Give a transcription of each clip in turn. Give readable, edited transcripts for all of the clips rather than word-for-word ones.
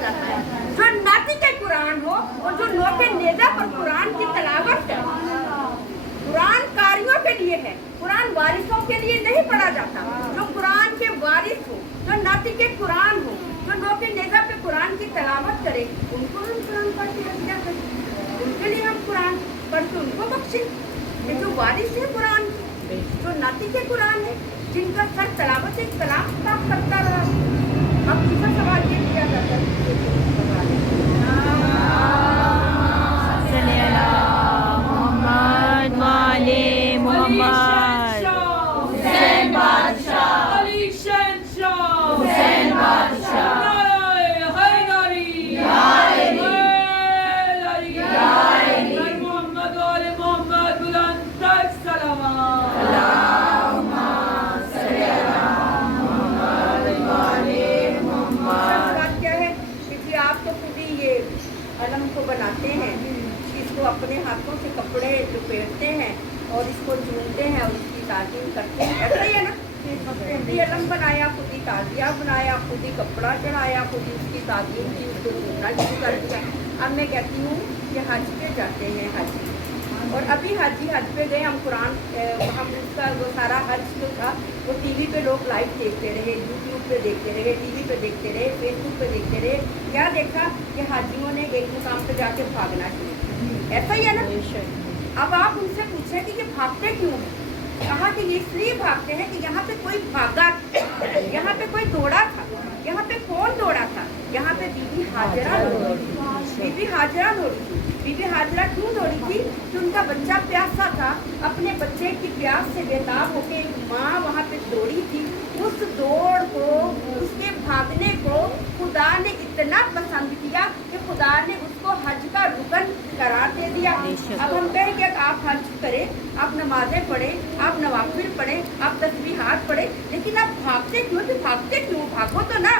जाता है। जो नातिक कुरान हो और जो नोके नेजा पर कुरान की तलावत है, कुरान कारियों के लिए है, कुरान वारिसों के लिए नहीं पढ़ा जाता। जो कुरान के वारिस हो, जो नातिक कुरान हो, जो नोके नेजा पे कुरान की तलावत करे, उनको हम कुरान पढ़ के हत्या करें, उनके लिए हम कुरान पढ़ के उनको बख्शे। ये जो वारिस है कुरान, जो नातिक कुरान है, जिनका सर तलावत एक कलाम साफ करता रहा। अब दूसरा सवाल ये किया जाता है, हुसैन बादशाह, अली शहंशाह, हुसैन बादशाह, नारे हैदरी, मोहम्मद वाले मोहम्मद बुलंद सलावत, अल्लाहुम्मा सल्ली अला मुहम्मद वाले मुहम्मद। बात क्या है कि आप तो खुद ही ये अलम को बनाते हैं, इसको अपने हाथों से कपड़े लपेटते हैं और इसको चूमते हैं और इसकी ताज़ीम करते हैं, ऐसा ही है ना। खुद ही अलम बनाया, खुद ही ताजिया बनाया, खुद ही कपड़ा चढ़ाया, खुद ही उसकी ताज़ीम की, उसको चूमना शुरू कर दिया। अब मैं कहती हूँ कि हज पे जाते हैं हाजी, और अभी हाजी हज पे गए, हम कुरान हम उसका वो सारा हज जो था वो टीवी पे लोग लाइव देखते रहे, यूट्यूब पे देखते रहे, टीवी पे देखते रहे, फेसबुक पे देखते रहे। क्या देखा कि हाजियों ने एक मुकाम पे जाके भागना शुरू, ऐसा ही है ना। अब आप उनसे पूछे कि ये भागते क्यों हैं, कहा कि ये इसलिए भागते हैं कि यहाँ पे कोई भागा, यहाँ पे कोई दौड़ा था। यहाँ पे कौन दौड़ा था? यहाँ पे बीबी हाजरा दौड़ी थी। बीबी हाजरा दौड़ी थी। बीबी हाजरा क्यों दौड़ी थी? कि उनका बच्चा प्यासा था, अपने बच्चे की प्यास से बेताब होकर एक माँ वहाँ पे दौड़ी थी। उस दौड़ को, उसके भागने को खुदा ने इतना पसंद किया कि खुदा ने उसको हज का रुकन करार दे दिया। अब हम कहें कि आप हज करें, आप नमाजें पढ़ें, आप नवाफिल पढ़ें, आप तस्बीहात पढ़ें, लेकिन आप भागते क्यों? तो भागते क्यों? भागो तो ना।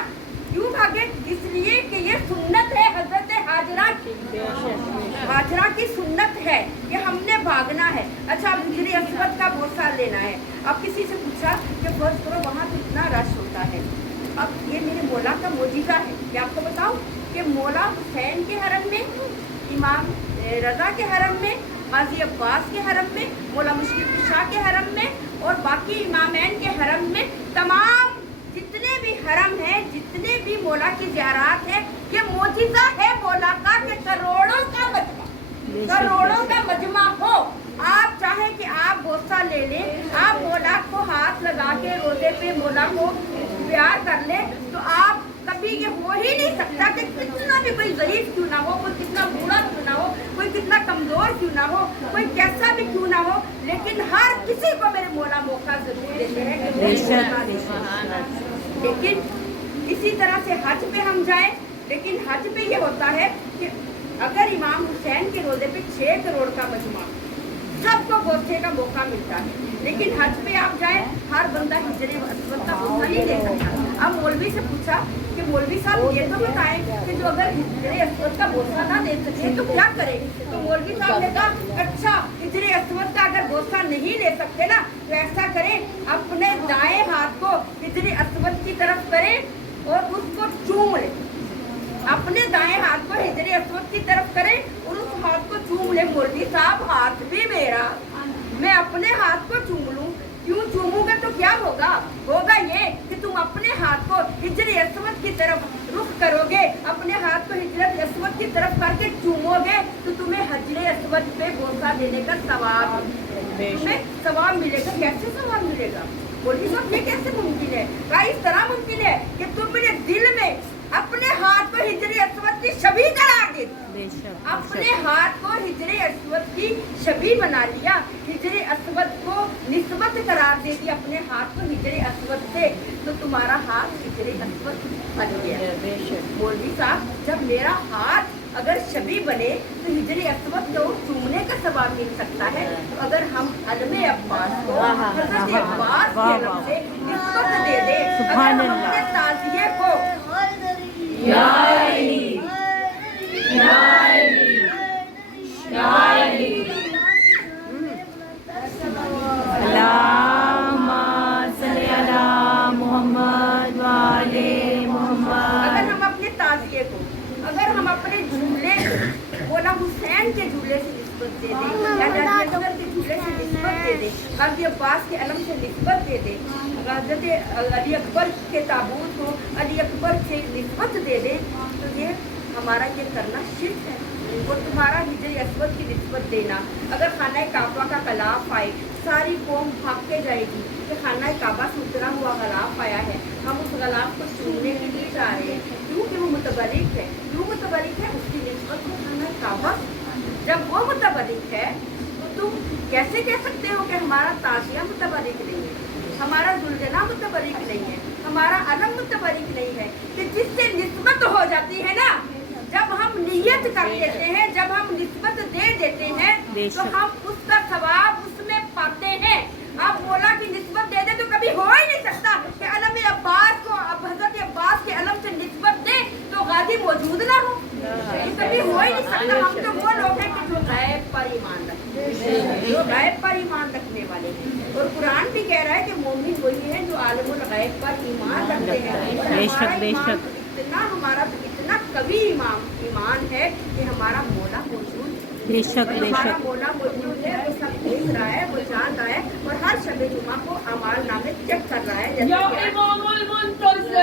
क्यों भागे? इसलिए कि ये सुन्नत है हजरत हाजरा की, हाजरा की सुन्नत है, ये हमने भागना है। अच्छा, अब हिजरी अस्वद का बोसा लेना है। अब किसी से पूछा कि फर्ज करो वहाँ तो इतना रश होता है। अब ये मेरे मौला का मोजिज़ा है। क्या आपको बताऊं कि मौला हुसैन के हरम में, इमाम रज़ा के हरम में, गाजी अब्बास के हरम में, मौला मुश्किल कुशा के हरम में और बाकी इमामैन के हरम में, तमाम जितने भी हरम हैं, जितने भी मौला की ज़ियारात है, ये मोजिज़ा है मौला का कि करोड़ों का मजमा, करोड़ों का मजमा हो। आप चाहें कि आप बोसा ले लें, आप मौला को हाथ लगा के रोज़े पे मौला को प्यार कर ले, तो आप कभी ये हो ही नहीं सकता कि कितना भी कोई ज़ईफ क्यों ना हो, कोई कितना बूढ़ा क्यों ना हो, कोई कितना कमज़ोर क्यों ना हो, कोई कैसा भी क्यों ना हो, लेकिन हर किसी को मेरे मौला मौका ज़रूर देते हैं कि लेकिन इसी तरह से हज पे हम जाएं। लेकिन हज पे ये होता है कि अगर इमाम हुसैन के रोज़े पे 6 करोड़ का मजमा, सबको बोसे का मौका मिलता है, लेकिन हज पे आप जाएं, हर बंदा हिजरे अस्वद का बोसा नहीं ले सकता। अब मौलवी से पूछा कि मौलवी साहब ये तो बताएं कि जो अगर हिजरे अस्वद का बोसा ना दे सके तो क्या करें? तो मौलवी साहब ने कहा, अच्छा हिजरे अस्वद का अगर बोसा नहीं ले सकते ना, तो ऐसा करें, अपने दाएं हाथ को हिजरे अस्वद की तरफ करें और उसको चूम लें। अपने दाएं हाथ को हिजरे अस्वद की तरफ करें और उस हाथ को चूम ले। मौलवी साहब, हाथ भी मेरा, मैं अपने हाथ को चूम लूं? क्यों चूमूंगा तो क्या होगा? होगा ये कि तुम अपने हाथ को हिजरे अस्वद की तरफ रुख करोगे, अपने हाथ को हिजरे अस्वद की तरफ करके चूमोगे, तो तुम्हें हिजरे अस्वद पे बोसा देने का सवाब, तुम्हें सवाब मिलेगा। कैसे सवाब मिलेगा? मौलवी साहब, ये कैसे मुमकिन है? क्या इस तरह मुमकिन है कि तुम मेरे दिल में अपने हाथ को हिजरे अस्वद की छवि करार दे दी, अपने हाथ को हिजरे अस्वद की छवि बना लिया, हिजरे अस्वद को निस्बत करार दे दी अपने हाथ को हिजरे अस्वद से, तो तुम्हारा हाथ हिजरे अस्वद बन गया। मौलवी साहब, जब मेरा हाथ अगर छवि बने तो हिजरे अस्वद को चूमने का सवाब मिल सकता है। तो अगर हम अलमे अब्बास को हज़रत अब्बास के नाम से निस्बत दे दे, अगर हम अपने ताज़िये को या अली, या अली, या अली, अल्लाहुम्मा सल्ली अला मुहम्मद वाले मुहम्मद। अगर हम अपने ताज़िये को गाजी अब्बास के अलम से निस्बत दे दे, हज़रत अली अकबर के ताबूत को अली अकबर से निस्बत दे दे, तो ये हमारा ये करना शिर्क है। और तुम्हारा हिजर असवद की निस्बत देना, अगर खाना काबा का गलाफ आए सारी कौम भाग के जाएगी कि खाना काबा से उतरा हुआ गलाफ आया है, हम उस गलाफ को चूमने के लिए जा रहे हैं, क्योंकि वो मुतबरिक है। क्यों मुतबरिक है? उसकी निस्बत को खाना काबा। जब वो मुतबरिक है तो तुम कैसे कह सकते हो कि हमारा ताजिया मुतबरिक नहीं है, हमारा जुलजना मुतबरिक नहीं है, हमारा अलम मुतबरिक नहीं है? कि जिससे निस्बत हो जाती है ना, जब हम नियत कर देते हैं, जब हम निस्बत दे देते हैं, तो हम उसका सवाब उसमें पाते हैं। आप मौला की निस्बत दे दे तो कभी हो ही नहीं सकता कि अलम अब्बास को हज़रत अब्बास के अलम से निस्बत दे तो गाजी मौजूद ना हो, ये कभी हो ही नहीं सकता। हम तो वो लोग हैं कि जो गैब पर ईमान रखते हैं, जो गैब पर ईमान रखने वाले हैं। और कुरान भी कह रहा है कि मोमिन वही है जो आलमुल गैब पर ईमान रखते हैं। हमारा इतना कभी ईमान है कि हमारा मौला मौजूद है, बेशक हमारा मौला मौजूद है, वो सब देख रहा है, वो जान रहा है, और हर शब जुमा को अमाल नामे चेक कर रहा है। या इमामुल मुंतज़िर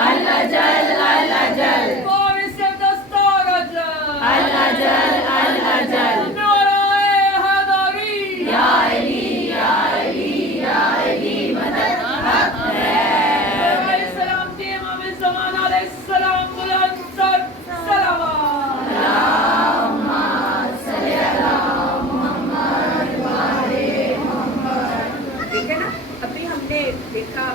अल्लाह जल अल्लाह जल वारिस दस्तार अजल अल्लाह जल अल्लाह जल नाराए हैदरी या अली या अली या अली मदद हक है। सलाम के इमाम ज़मान अलैहिस्सलाम बुलंद सर सलावत। अल्लाहुम्मा सल्ली अला मुहम्मद व आले मुहम्मद। देखे ना, अभी हमने देखा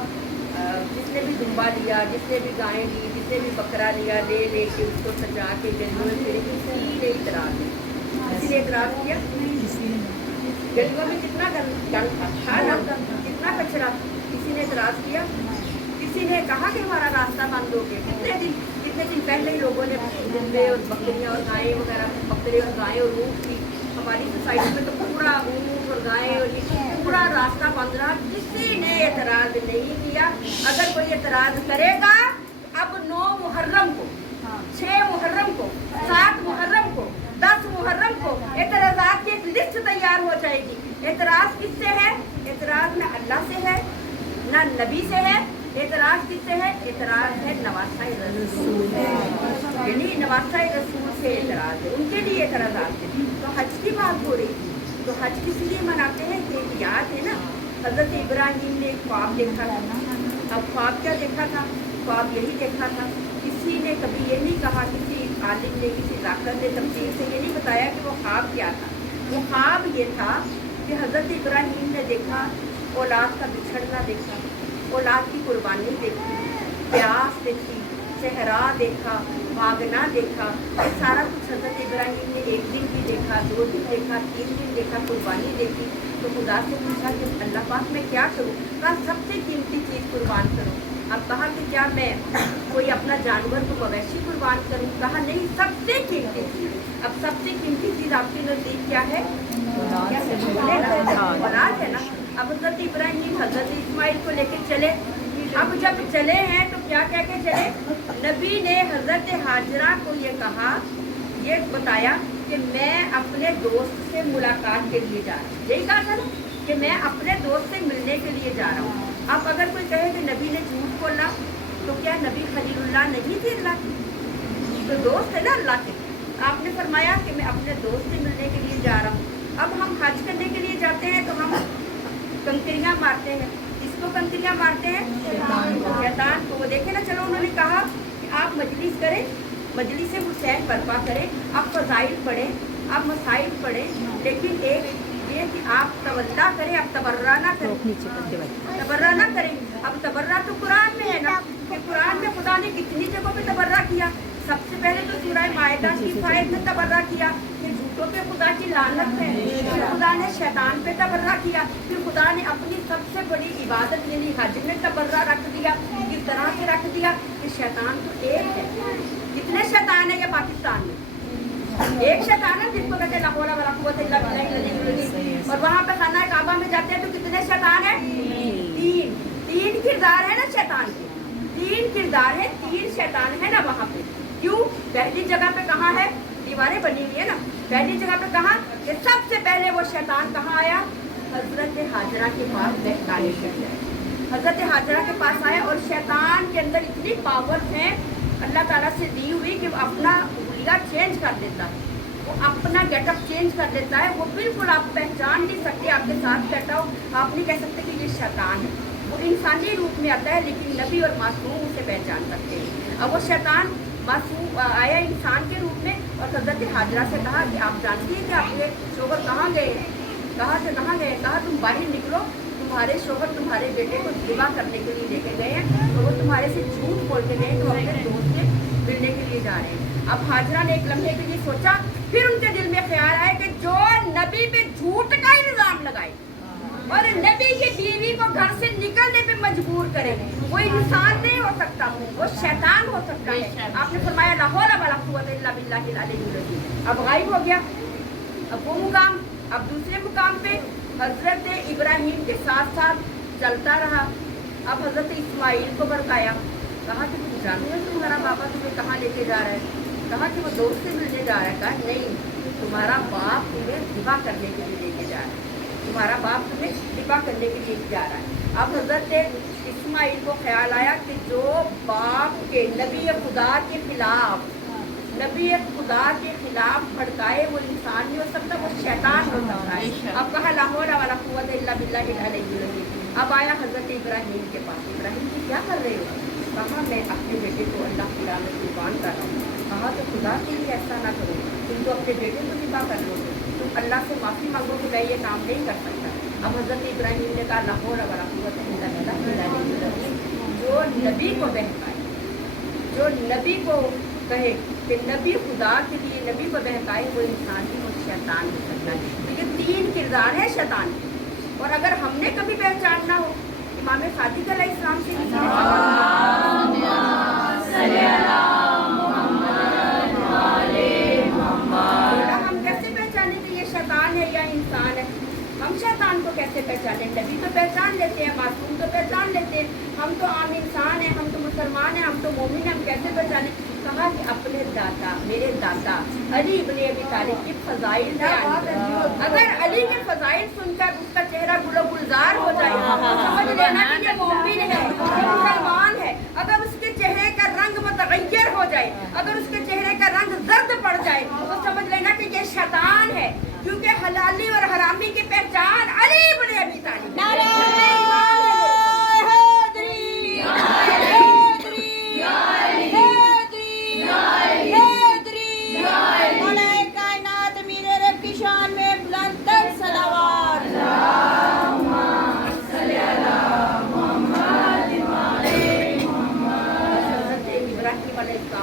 जिसने भी दुम्बा लिया, जिसने भी गाय ली, जिसने भी बकरा लिया, ले के उसको सजा के गलियों में फिर किसी ने इतराज किया, किसी ने इतराज किया? गलियों में कितना गंद था ना, कितना कचरा, किसी ने इतराज किया? किसी ने कहा कि हमारा रास्ता बंद हो गया? कितने दिन पहले ही लोगों ने दुम्बे और बकरियाँ और गायें वगैरह, बकरे और गायें और ऊँट की, हमारी सोसाइटी में तो पूरा ऊँट और गायें और ये पूरा रास्ता बंद रहा, किसी ने एतराज़ नहीं किया। अगर कोई एतराज़ करेगा, अब 9 मुहर्रम को, 6 मुहर्रम को, 7 मुहर्रम को, 10 मुहर्रम को एतराज़ात की एक लिस्ट तैयार हो जाएगी। एतराज़ किससे है? एतराज़ न अल्लाह से है, न नबी से है। एतराज़ किससे है? एतराज़ है नवासा रसूल, यानी नवासा रसूल से एतराज़ है, उनके लिए एतराज़ात है। तो हज की बात हो रही थी, तो हज किस लिए मनाते हैं? कि याद है ना, हज़रत इब्राहीम ने एक ख्वाब देखा था। अब ख्वाब क्या देखा था? ख्वाब यही देखा था, किसी ने कभी ये नहीं कहा, किसी आलिम ने, किसी डॉक्टर ने तफसीर से ये नहीं बताया कि वो ख्वाब क्या था। वो ख्वाब ये था कि हज़रत इब्राहीम ने देखा, औलाद का बिछड़ना देखा, औलाद की कुर्बानी देखी, प्यास देखी, सहरा देखा, भागना देखा, ये सारा कुछ हज़रत इब्राहीम ने एक दिन भी देखा, 2 दिन देखा, 3 दिन देखा, कुर्बानी देखी। तो खुदा से पूछा कि अल्लाह पाक मैं क्या करूँ? कहा सबसे कीमती चीज़ कुर्बान करूँ। अब कहा कि क्या मैं कोई अपना जानवर को मवेशी कुर्बान करूँ? कहा नहीं, सबसे कीमती चीज़। अब सबसे कीमती चीज़ आपके नज़दीक क्या है? औलाद है ना। अब हज़रत इब्राहीम हज़रत इस्माइल को लेकर चले। अब जब चले हैं तो क्या कह के चले? नबी ने हज़रत हाजरा को ये कहा, ये बताया कि मैं अपने दोस्त से मुलाकात के लिए जा रहा हूँ। यही कहा था ना कि मैं अपने दोस्त से मिलने के लिए जा रहा हूँ। अब अगर कोई कहे कि नबी ने झूठ बोला, तो क्या नबी खलीलुल्लाह नहीं थे अल्लाह के? तो दोस्त है ना अल्लाह के। आपने फरमाया कि मैं अपने दोस्त से मिलने के लिए जा रहा हूँ। अब हम हज करने के लिए जाते हैं तो हम कंकरियाँ मारते हैं। किसको कंकरियाँ मारते हैं? शैतान को। वो देखे ना, चलो उन्होंने कहा कि आप मजलिस करें, मजलिस हुसैन बर्पा करें, आप फजाइल पढ़ें, आप मसाइल पढ़ें, लेकिन एक ये कि आप तवल्ला करें, आप तबर्रा ना करें, तबर्रा ना करें। अब तबर्रा तो कुरान में है ना, कि कुरान में खुदा ने कितनी जगहों पे तबर्रा किया। सबसे पहले तो सूरह माइदा की फायद में तबर्रा किया, फिर झूठों पे खुदा की लानत है, फिर खुदा ने शैतान पे तबर्रा किया, फिर खुदा ने अपनी सबसे बड़ी इबादत यानी हज में तबर्रा रख दिया। किस तरह से रख दिया कि शैतान तो एक है। कितने शैतान है ये पाकिस्तान में? एक शैतान है जिसको कहते हैं ला हौला वला कुव्वता इल्ला बिल्लाह। और वहाँ पे खाना काबा में जाते हैं तो कितने शैतान है? 3 किरदार है ना शैतान के, 3 किरदार है, 3 शैतान है ना वहाँ पे। क्यों? पहली जगह पे कहाँ है? दीवारें बनी हुई है ना। पहली जगह पे कहाँ? कि सबसे पहले वो शैतान कहाँ आया? हजरत हाजरा के पास बहकाने के लिए हजरत हाजरा के पास आया और शैतान के अंदर इतनी पावर है अल्लाह ताला से दी हुई कि वो अपना हुलिया चेंज कर देता है, वो अपना गेटअप चेंज कर देता है। वो बिल्कुल आप पहचान नहीं सकते, आपके साथ बैठा हो आप नहीं कह सकते कि ये शैतान है। वो इंसानी रूप में आता है लेकिन नबी और मासूम उसे पहचान सकते हैं। अब वो शैतान मासूम आया इंसान के रूप में और हजरत हाजरा से कहा कि आप जानती हैं कि आपके शोहर कहाँ गए? कहा कि कहाँ गए? कहा तुम बाहर निकलो, तुम्हारे शोहर तुम्हारे बेटे को विवाह करने के लिए लेके गए हैं और वो तुम्हारे से झूठ बोल के गए तो अपने दोस्त से मिलने के लिए जा रहे हैं। अब हाजरा ने एक लम्हे के लिए सोचा, फिर उनके दिल में ख्याल आया कि जो नबी पे झूठ का इल्जाम लगाए और नबी की बीवी को घर से निकलने पे मजबूर करे, वो इंसान नहीं हो सकता, वो शैतान हो सकता है। आपने फरमाया ला हौला वला कुव्वता इल्ला बिल्लाहिल अलीयुल अज़ीम। अब गायब हो गया। अब वो मुकाम, अब दूसरे मुकाम पे हजरत इब्राहिम के साथ साथ चलता रहा। अब हजरत इस्माइल को बरकाया, कहा कि तुम जानते हो तुम्हारा बाबा तुम्हें कहाँ लेके जा रहा है? कहा कि वो दोस्त से मिलने जा रहा है। कहा नहीं, तुम्हारा बाप तुम्हें विवाह करने के लिए लेके जा रहा है, तुम्हारा बाप तुम्हें विवाह करने के लिए जा रहा है। अब हजरत इस्माइल को ख्याल आया कि जो बाप के नबी खुदा के खिलाफ भड़काए वो इंसान नहीं हो सकता, वो शैतान हो सकता है। अब कहा ला हौला वला कुव्वता इल्ला बिल्लाहिल अलीयुल अज़ीम। अब आया हजरत इब्राहिम के पास, इब्राहिम जी क्या कर रहे हो? कहा मैं अपने बेटे को अल्लाह की राह में कुर्बान कर रहा हूँ। कहा तो खुदा के लिए ऐसा ना करो, तुम तो अपने बेटे को निभा कर लो, तुम अल्लाह से माफ़ी मांगो कि मैं ये काम नहीं कर सकता। अब हजरत इब्राहिम ने कहा ला हौला वला कुव्वता इल्ला बिल्लाहिल अलीयुल अज़ीम। जो नबी को बहकाए, जो नबी को कहे कि नबी खुदा के लिए नबी को बहकाए, वो इंसान ही वो शैतान हो सकता है। तो ये तीन किरदार है शैतान के। और अगर हमने कभी पहचानना हो इमाम सादिक अलैहिस्सलाम से किसी ने बोला, हम कैसे पहचाने कि ये शैतान है या इंसान है? हम शैतान को कैसे पहचाने? नबी तो पहचान लेते हैं, मासूम तो पहचान लेते हैं, हम तो आम इंसान हैं, हम तो मुसलमान हैं, हम तो मोमिन हैं, हम कैसे पहचाने? कहा कि अपने दादा, मेरे दादा अली इब्ने अबी तालिब की फजाइल अगर अली के फजाइल सुनकर उसका चेहरा गुलो गुलजार हो जाए तो समझ लेना कि ये मोमिन है, ये मुसलमान है। अगर उसके चेहरे का रंग मुतगय्यर हो जाए, अगर उसके चेहरे का रंग जर्द पड़ जाए तो समझ लेना कि ये शैतान है, क्योंकि हलाली और हरामी की पहचान अली इब्ने अबी तालिब।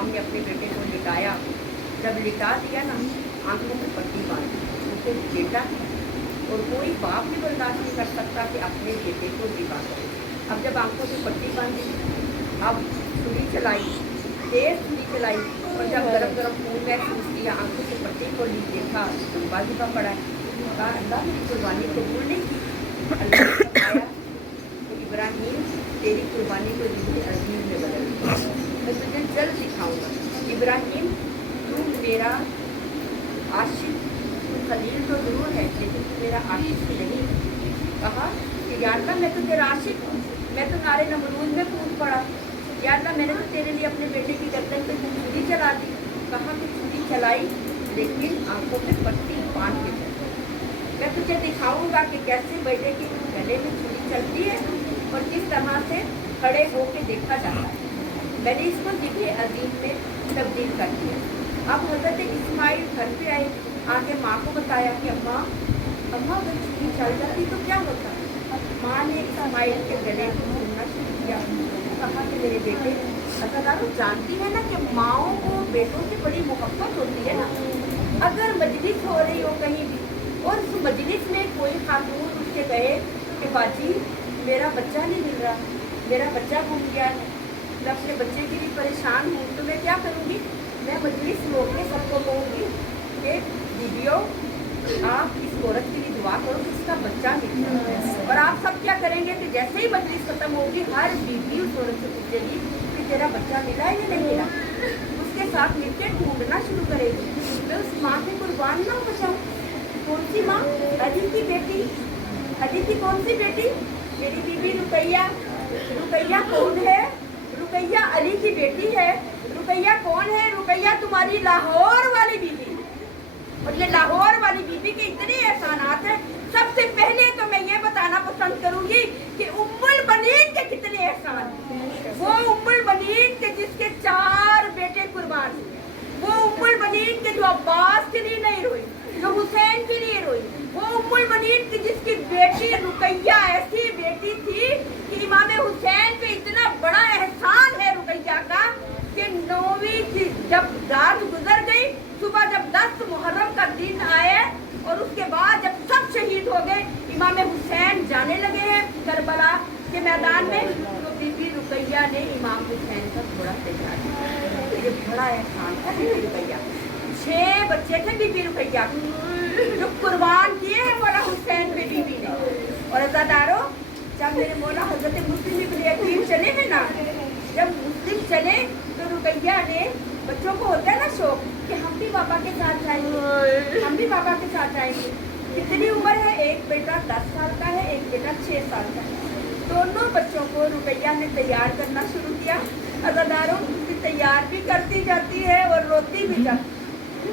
ने अपने बेटे को लिटाया, जब लिटा दिया ना आंखों में पट्टी बांधी, उसे बेटा और कोई बाप भी बर्दाश्त नहीं कर सकता कि अपने बेटे को विवाह करे। अब जब आंखों में पट्टी बांधी, अब छुरी चलाई, तेज छुरी चलाई और जब गरम गरम खून महसूस किया, आंखों की पट्टी को देखा लंबा जुबा पड़ा है। कहा अल्लाह मेरी कुर्बानी कबूल नहीं की। अल्लाह ने बताया तो इब्राहिम तेरी कुर्बानी को जिंदगी अजीम में बदल दिया, मैं तुझे जल्द दिखाऊंगा। इब्राहिम तू मेरा आशिक, तू खलील तो जरूर है लेकिन तू मेरा आशिक नहीं। कहा कि या अल्लाह मैं तो तेरा आशिक हूँ, मैं तो नारे नमरूद में कूद पड़ा, या अल्लाह मैंने तो तेरे लिए अपने बेटे की गर्दन पे छुरी चला दी। कहा कि छुरी चलाई लेकिन आंखों पे पट्टी बांध के चली। मैं तुझे दिखाऊंगा कि कैसे बेटे के गले में छुरी चलती है और किस तरह से खड़े होके देखा जाता है। मैंने इसको जिक्र अजीम में तब्दील कर दिया। अब हजरत इस्माइल घर पे आए, आके माँ को बताया कि अम्मा अगर छुरी चल जाती तो क्या होता। माँ ने इस्माइल के गले को सुनना शुरू किया। कहा कि मेरे बेटे अगर जानती है ना कि माँओं को बेटों से बड़ी मोहब्बत होती है ना। अगर मजलिस हो रही हो कहीं भी और उस मजलिस में कोई खातून उससे कहे कि बाजी मेरा बच्चा नहीं मिल रहा, मेरा बच्चा गुम गया है, मैं अपने बच्चे के लिए परेशान हूँ, तो मैं क्या करूँगी? मैं मजलिस रोक के सबको कहूँगी कि दीदियों आप इस औरत के लिए दुआ करो कि इसका बच्चा मिल जाए। और आप सब क्या करेंगे कि जैसे ही मजलिस खत्म होगी हर बीवी उस औरत से पूछेगी कि तेरा बच्चा मिला है या नहीं मिला। उसके साथ मिलकर ढूंढना शुरू करेगी। मैं उस माँ के कुर्बान ना हो जाऊँ। कौन सी माँ? अली की बेटी अली की कौन सी बेटी? मेरी बीबी रुकैया। रुकैया कौन है? रुकैया अली की बेटी है। रुकैया कौन है? रुकैया तुम्हारी लाहौर वाली बीबी। और ये लाहौर वाली बीबी के इतने एहसानात हैं। सबसे पहले तो मैं ये बताना पसंद करूंगी कि उम्मुल बनीन के कितने एहसान हैं। वो उम्मुल बनीन के जिसके 4 बेटे कुर्बान हुए। वो उम्मुल बनीन के जो अब्बास के लिए नहीं रोई, जो हुसैन के लिए रोई। वो उम्मुल बनीन की जिसकी बेटी रुकैया ऐसी बेटी थी कि इमाम हुसैन पे इतना बड़ा एहसान है रुकैया का कि 9वीं की जब रात गुजर गई, सुबह जब 10 मुहर्रम का दिन आए और उसके बाद जब सब शहीद हो गए, इमाम हुसैन जाने लगे हैं करबला के मैदान में, तो बीबी रुकैया ने इमाम हुसैन का थोड़ा तैयार किया। तो ये बड़ा एहसान था बीबी रुकैया। 6 बच्चे थे बीबी रुकैया जो कुर्बान किए हैं मौला हुसैन पे बीबी ने। और अज़ादारों, जब मेरे मौला हजरत मुस्लिम इब्न अकील चले हैं ना, जब मुस्लिम चले तो रुकैया ने, बच्चों को होता है ना शौक कि हम भी पापा के साथ जाएंगे, हम भी पापा के साथ जाएंगे। कितनी उम्र है? एक बेटा 10 साल का है, एक बेटा 6 साल का है। दोनों बच्चों को रुकैया ने तैयार करना शुरू किया। अज़ादारों, तैयार भी करती जाती है और रोती भी जाती है।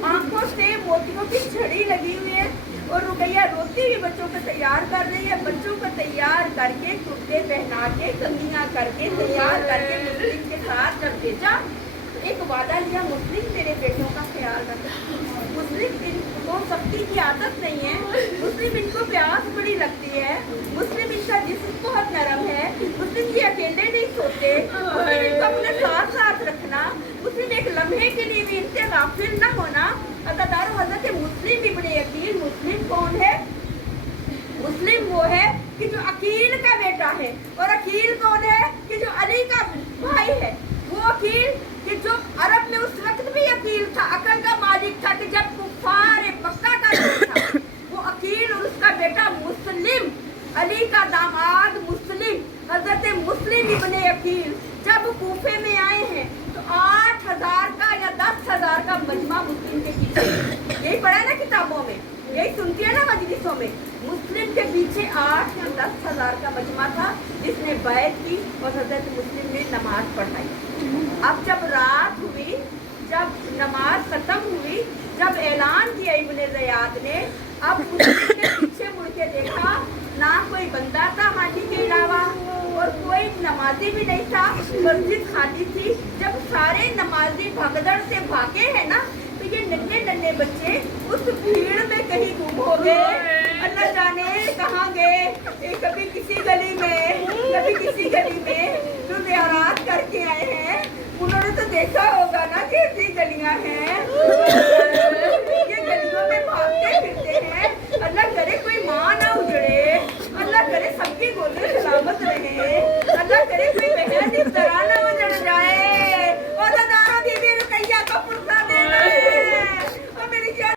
आंखों से मोतियों की छड़ी लगी हुई है और रुकैया रोती हुई बच्चों को तैयार कर रही है। बच्चों को तैयार करके, कुर्ते पहना के, कंघियां करके, तैयार करके मुस्लिम के साथ जब भेजा, एक वादा लिया, मुस्लिम तेरे बेटों का ख्याल रखना। मुस्लिम इनको सख्ती की आदत नहीं है, मुस्लिम इनको प्यास बड़ी लगती है, मुस्लिम इनका जिस्म बहुत नरम है, मुस्लिम ये अकेले नहीं सोते, मुस्लिम इनको अपने साथ साथ रखना, मुस्लिम एक लम्हे के लिए भी इनसे गाफिल न होना। अज़ादारों, हज़रत मुस्लिम इब्न अकील, मुस्लिम कौन है? मुस्लिम वो है कि जो अकील का बेटा है। और अकील कौन है? कि जो अली का भाई है। वो अकील कि जो अरब में उस वक्त भी अकील था, अकल का मालिक था कि जब कुफार मक्का का था, वो अकील और उसका बेटा मुस्लिम, अली का दामाद मुस्लिम, हजरत मुस्लिम इब्न अकील जब कूफे में आए हैं तो 8,000 का या 10,000 का मजमा मुस्लिम के पीछे। यही पढ़ा है ना किताबों में, यही सुनती है ना मजलिसों में। मुस्लिम के पीछे 8 या 10,000 का मजमा था जिसने बैत की और हजरत मुस्लिम ने नमाज पढ़ाई। अब जब रात हुई, जब नमाज खत्म हुई, जब ऐलान किया इब्ने ज़ियाद ने, अब मुस्लिम ने पीछे मुड़ के देखा, ना कोई बंदा था हाजी के अलावा और कोई नमाजी भी नहीं था, मस्जिद खाली थी। जब सारे नमाजी भगदड़ से भागे हैं ना, तो ये नन्हे नन्हे बच्चे उस भीड़ में कहीं गुम हो गए, अल्लाह जाने कहाँ गए। कभी किसी गली में, कभी किसी गली में जो ज़ियारत करके आए हैं, उन्होंने तो देखा होगा ना कि ऐसी गलियां हैं, ये गलियों में भागते फिरते हैं। अल्लाह करे कोई माँ ना उजड़े, अल्लाह करे सबकी गोली सलामत रहे, अल्लाह करे कोई बहन इस तरह ना उजड़ जाए। और अज़ादारों, बीबी रुकैया को पुरसा देना है। और मेरी क्या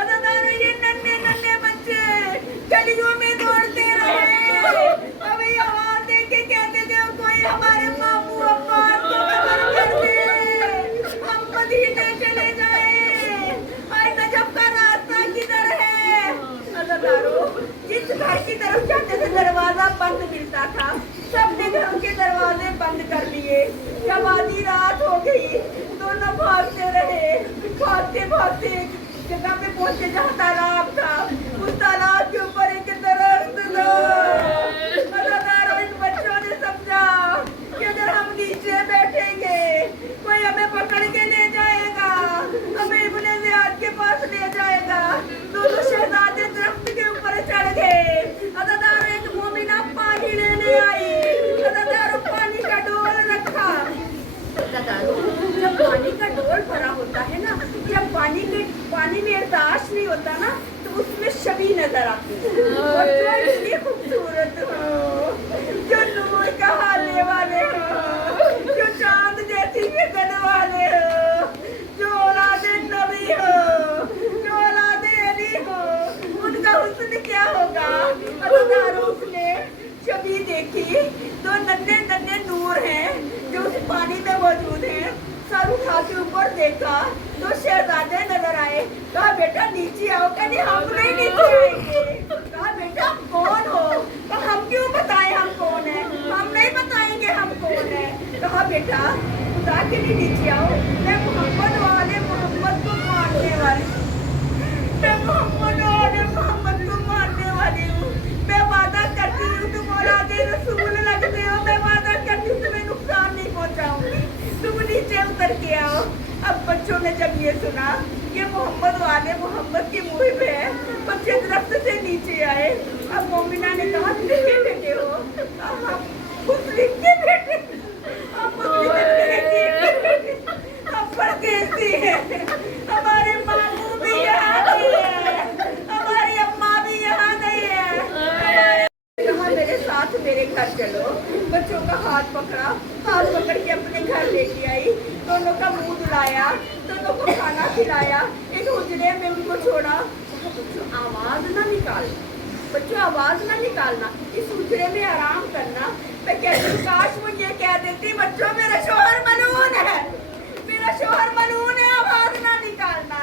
अज़ादारों, ये नन्हे नन्हे बच्चे गलियों में दौड़ते रहे। अब ये आवाज दे के कहते थे कोई हमारे मामू अब्बास को कत्ल कर दे, हम मदीने चले जाए। और नजफ का रास्ता किधर है? अज़ादारों, जिस घर की तरफ जाते थे दरवाजा बंद मिलता था, सबने घरों के दरवाजे बंद कर लिए। जब आधी रात हो गई, दोनों भागते रहे। भागते भागते एक जगह पे पहुंचे जहाँ तालाब था। उस तालाब के ऊपर एक दरख्त था। अज़ादारों, इन बच्चों ने समझा कि अगर हम नीचे बैठेंगे कोई हमें पकड़ के ले जाएगा, हमें इब्ने ज़ियाद के पास ले जाएगा। दोनों शहजादे दरख्त के ऊपर चढ़ गए। अज़ादारों, एक मोमिना पानी लेने आई। अज़ादारों, पानी का डोल रखा। अज़ादारों, जब पानी का डोल भरा होता है ना, जब पानी में अरदाश नहीं होता ना, तो उसमें शबी नजर आती है। और जो इतनी खूबसूरत हो, जो नूर का हाले वाले हो, जो चांद जैसी फिगर वाले हो, जो औलादे नबी हो, जो औलादे अली हो, उनका हुस्न क्या होगा? अज़ादारों, उसने शबी देखी, दो नन्हे नन्हे नूर हैं जो उस पानी में मौजूद हैं। सर उठा के ऊपर देखा तो शहजादे नजर आए। कहा बेटा नीचे आओ। कहने हम नहीं नीचे आएंगे। कहा बेटा नहीं नीचे आओ, मैं मोहम्मद वाले मोहम्मद को मारने वाली, मैं मोहम्मद वाले मोहम्मद को मारने वाली हूँ। मैं वादा करती हूँ तुम औलादे रसूल लगते हो, मैं वादा करती हूँ तुम्हें नुकसान नहीं पहुँचाऊंगी, तुम नीचे उतर के आओ। अब बच्चों ने जब ये सुना ये मोहम्मद वाले मोहम्मद की मुहिम है, बच्चे दरख्त से नीचे आए। अब मोमिना ने कहा किसके बेटे हो? हम मुस्लिम के बेटे, हम मुस्लिम के बेटे, हम परदेसी हैं, हमारे मामू भी यहाँ नहीं है, हमारी अम्मा भी यहाँ नहीं है। कहा मेरे साथ मेरे घर चलो। बच्चों का हाथ पकड़ा, हाथ पकड़ के अपने घर लेके आई, दोनों का मुंह धुलाया, दोनों को खाना खिलाया, एक हुजरे में उनको छोड़ा। बच्चों आवाज ना निकालना, बच्चों आवाज ना निकालना, इस हुजरे में आराम करना। मैं कहती हूँ काश वो ये कह देती बच्चों मेरा शोहर मलून है, मेरा शोहर मलून है, आवाज ना निकालना।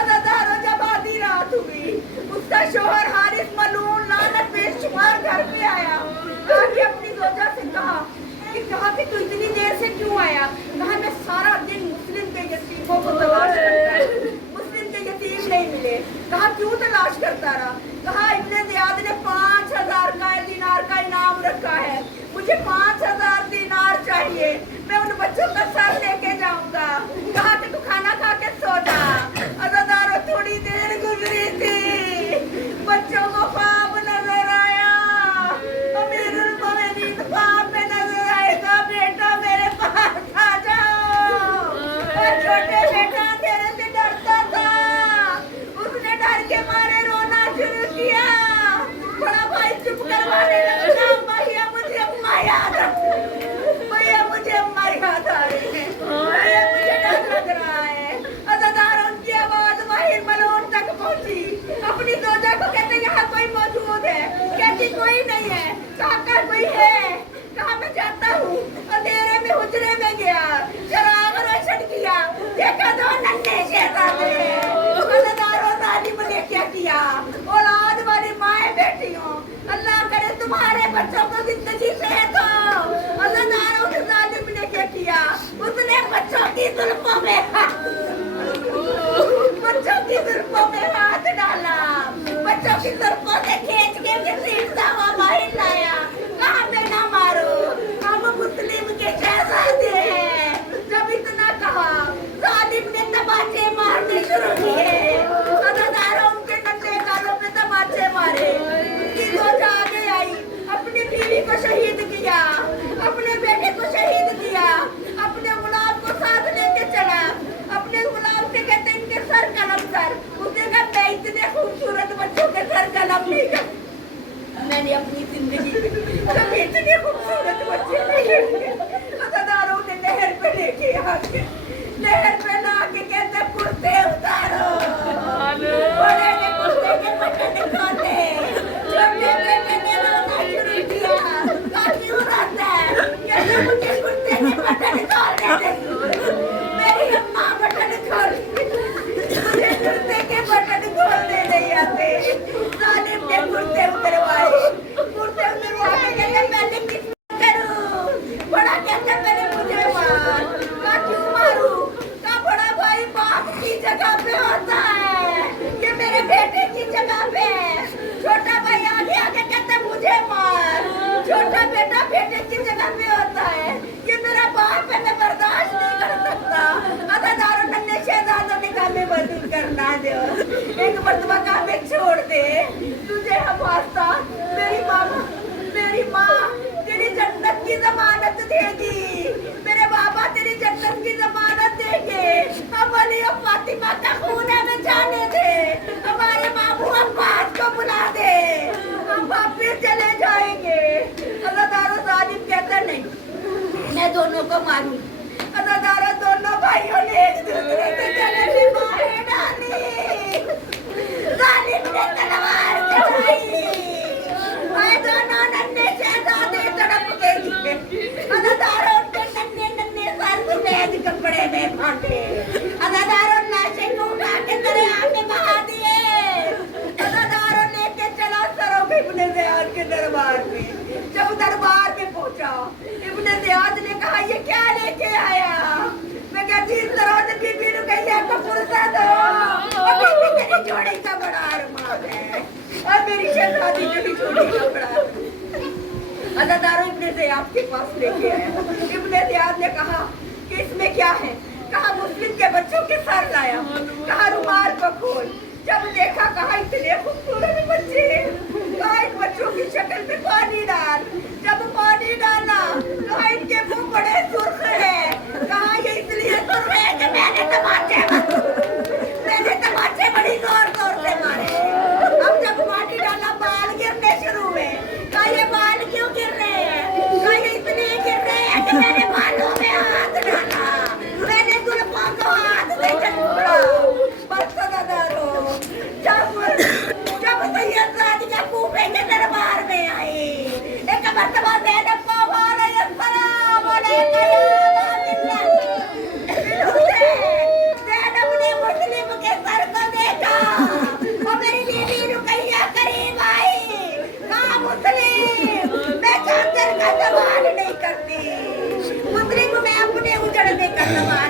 अदादारों जब आधी रात हुई उसका शोहर हारिस मलून लानत बेशुमार घर पे आया, आके अपनी जोजा से कहा कि तू इतनी देर से क्यों आया? कहा मैं सारा दिन मुस्लिम के यतीमों को तलाश करता है, मुस्लिम के यतीम नहीं मिले। कहा क्यों तलाश करता रहा? कहा इब्ने ज़ियाद ने 5000 का दिनार का इनाम रखा है, मुझे 5000 दिनार चाहिए, मैं उन बच्चों का सर लेके जाऊंगा। कहा कि तू खाना खा के सो जा। अज़ादारों थोड़ी देर गुजरी थी, बच्चों को ख्वाब नजर आया, अमीरुल मोमिनीन ख्वाब में नजर आएगा, बेटा मेरे पास आ जाओ। और छोटे बेटा तेरे से डरता था, उसने डर के मारे रोना शुरू किया। बड़ा भाई चुप करवाने लगा, भैया मुझे अम्मा याद आ रही है, भैया मुझे अम्मा याद आ रही है, भैया मुझे डर लग रहा है। अज़ादारों की आवाज माहिर मलून तक पहुंची, अपनी जोजा को कहते यहाँ कोई मौजूद है? कहती कोई नहीं है। कहा कोई है? कहा मैं जाता हूँ। अंधेरे में हुजरे में गया, चराग रोशन किया, देखा दो नन्हे शहजादे। अज़ादारों जालिम ने क्या किया? औलाद वाली माएं बेटी हो, अल्लाह करे तुम्हारे बच्चों को जिंदगी से दो। अज़ादारों उस जालिम ने क्या किया? उसने बच्चों की जुल्फों में हाथ डाला, बच्चों की जुल्फों से खींच के घसीटता हुआ बाहर लाया। कहा मैं ना मारो, हम मुस्लिम के शहजादे हैं। जब इतना कहा जालिम ने तमाचे मारने शुरू किए। अज़ादारों उनके नन्हे गालों पे तमाचे मारे। उनकी जोजा आगे आई, अपनी बीवी को शहीद किया, अपने बेटे को शहीद किया, अपने गुलाम को साथ लेके चला। अपने गुलाम से कहते इनके सर कलम कर। उसने कहा मैं इतने खूबसूरत बच्चों के सर कलम नहीं कर, मैंने अपनी जिंदगी कभी इतने खूबसूरत बच्चे नहीं देखे। अज़ादारों ने नहर पे लेके आके, नहर पे ला के कहते कुर्ते उतारो। बड़े ने कुर्ते के बटन खोले, छोटे बेटे ने रोना शुरू किया। काफी उड़ाता है, कहते मुझे कुर्ते के बटन खोलने दे। मेरी अम्मा बटन खोल, मुझे कुर्ते के बटन खोलने नहीं आते। जालिम ने कुर्ते उतरवाए, कुर्ते उतरवा के कहते पहले किस करूं? बड़ा कहता पहले मुझे मार। कहा क्यों मारूं? कहा बड़ा भाई बाप की जगह पे होता है, ये मेरे बेटे की जगह पे है। छोटा भाई आगे आगे कहता मुझे मार। छोटा बेटा बेटे की जगह पे होता है, ये मेरा बाप है, मैं बर्दाश्त नहीं कर सकता। अज़ादारों नन्हे शहजादों ने कहा मैं बर्दाश्त करना दो, एक मर्तबा कहा मैं छोड़ दे, तुझे हम वास्ता मेरी माँ तेरी जन्नत की जमानत देगी, मेरे बाबा तेरी जन्नत की जमानत देंगे। अब अली और फातिमा का खून है, मैं जाने दे, हमारे मामू अब्बास को बुला दे, हम वापिस चले जाएंगे। अज़ादारों जालिम कहता नहीं, मैं दोनों को मारूं। अज़ादारों दोनों भाइयों ने एक दूसरे के गले में मारे डाली, जालिम ने तलवार चलाई, आए दोनों नन्हे शहजादे तड़प गए। अज़ादारों के नन्हे नन्हे सर सफेद कपड़े में बांधे, अज़ादारों लाशें को उठा के दरिया में बहा दिए। अज़ादारों लेके चला सरों पे इब्ने ज़ियाद के दरबार में। जब दरबार में पहुंचा, इब्ने ज़ियाद ने कहा ये क्या लेके पास लेके आया। इब्ने ज़ियाद ने कहा कि इसमें क्या है? कहा मुस्लिम के बच्चों के सर लाया। कहा रुमाल को खोल। जब देखा कहा इतने खूबसूरत बच्चे हैं। कहा इन बच्चों की शक्ल में पानी डाल। जब पानी डाला कहा इनके मुंह बड़े सुर्ख है। कहा ये इसलिए सुर्ख है कि मैंने तमाचे बड़ी जोर जोर से मारे। अब जब पानी डाला बाल गिरने शुरू हुए। कहा ये बाल क्यों गिर रहे हैं? कहा ये इसलिए गिर रहे हैं कि मैंने बालों में हाथ डाला। मैंने जुल्फों को हाथ से झटका। बस सदादार हो। जब सैयद राधिका कूफे के दरबार में आई, एक मर्तबा ज़ैनब को अलैहिस्सलाम ज़ैनब ने मुस्लिम के सर को देखा और मेरी बीवी रुकैया करीब आई। कहा मुस्लिम मैं चादर का सवाल नहीं करती। मुस्लिम मैं अपने उजड़ने का सवाल